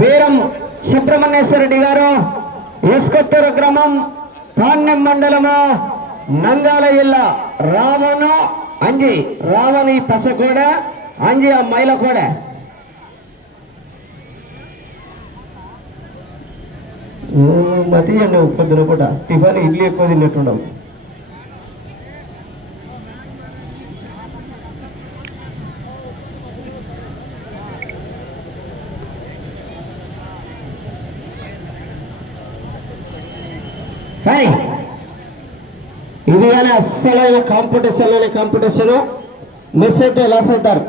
వీరం సుబ్రహ్మణ్యేశ్వరరెడ్డి గారు ఎస్కొత్తూరు గ్రామం ధాన్యం మండలము నందాల జిల్లా రావణు అంజి రావణి పసకోడ అంజి ఆ మైల కూడా మతి అండి పొద్దున పూట టిఫిన్ ఇడ్లీ ఎక్కువ తిన్నట్టున్నాం. కానీ ఇది కానీ అస్సలైన కాంపిటీషన్ అనే కాంపిటీషన్ మిస్ అయితే లాస్ అవుతారు.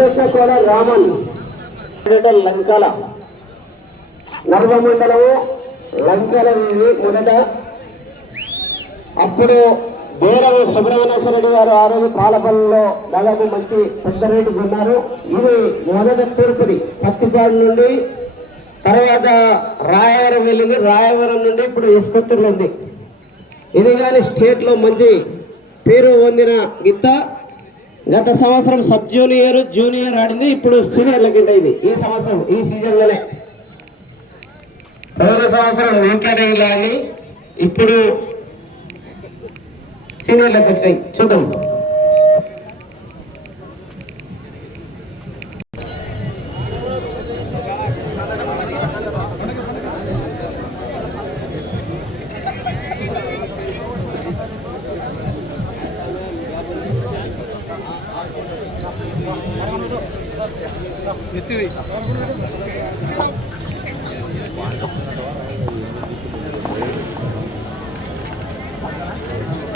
ముందొచ్చ కూడా రామన్. లంకల. నర్వ మండలము లంకల మొదట అప్పుడు బీరం సుబ్రహ్మణ్యేశ్వర రెడ్డి గారు ఆ రోజు పాలపల్లిలో దాదాపు మంచి పెద్ద రేటు కొన్నారు. ఇది మొదట తూర్పుది పత్తిపాడు నుండి తర్వాత రాయవరం వెళ్ళింది. రాయవరం నుండి ఇప్పుడు ఇసుకొత్తూరులో ఉంది. ఇది కానీ స్టేట్లో మంచి పేరు పొందిన గిత్త. గత సంవత్సరం సబ్ జూనియర్ జూనియర్ ఆడింది ఇప్పుడు సీనియర్ లెక్కింట ఇది ఈ సంవత్సరం ఈ సీజన్లోనే పోయిన సంవత్సరం వెంకటగిరి ఆడి ఇప్పుడు సీనియర్ లెక్క వచ్చాయి. చూద్దాం. 寝ていいか。